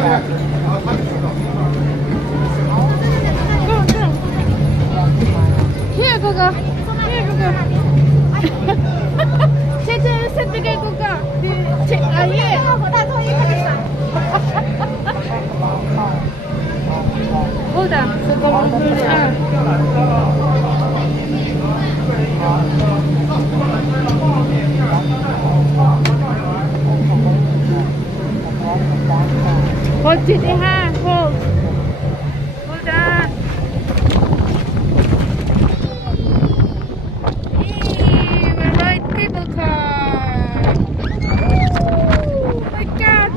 Here, Gogo. Here, Gogo. sit together, Gogo. Here. Hold on. Hold it in hand. Hold on. Hey, we're riding cable car. Oh my God.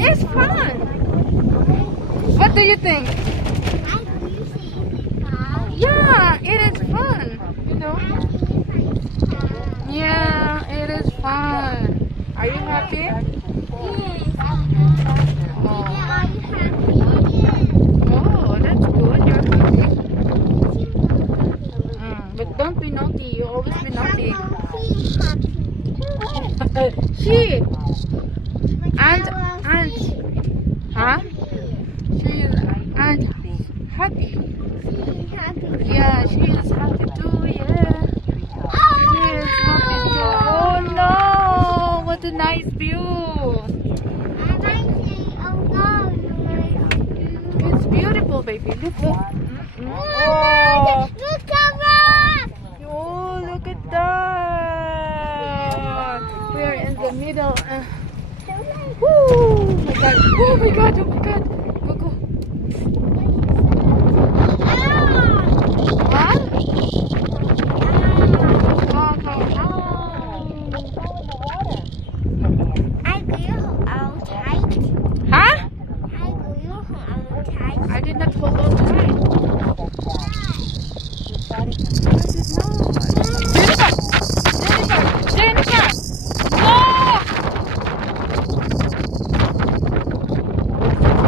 It's fun. What do you think? Yeah, it is fun. You know? Yeah, it is fun. Are you happy? Oh, that's good. You're happy. But don't be naughty. You always be naughty. She. And huh? She is happy. Yeah, she is happy too. Yeah, she is happy too. Oh no! What a nice view. It's beautiful, baby. Look. Oh. Oh, look at that. We're in the middle. Oh my God! Oh my God! Oh my God! Go go! Huh? Huh? I did not hold on tight. Jennifer! No!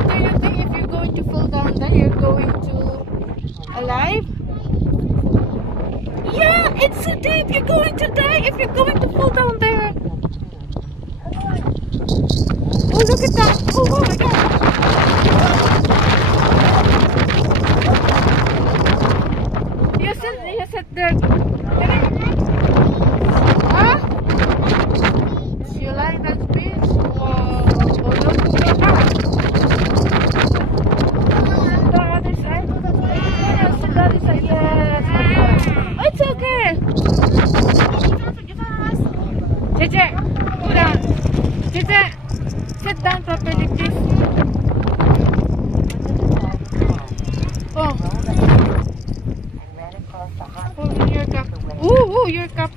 Do you think if you're going to fall down there, you're going to alive? Yeah, it's so deep. You're going to die if you're going to fall down there. Oh, look at that. Oh my God. You sit there. Huh? You like that beach? Whoa. Oh, look at that. The other side? Yes, the other side. Yes. Oh, it's okay. Jeje, hold on. Jeje, sit down properly, please. Oh. Oh, your cup. Ooh, your cup.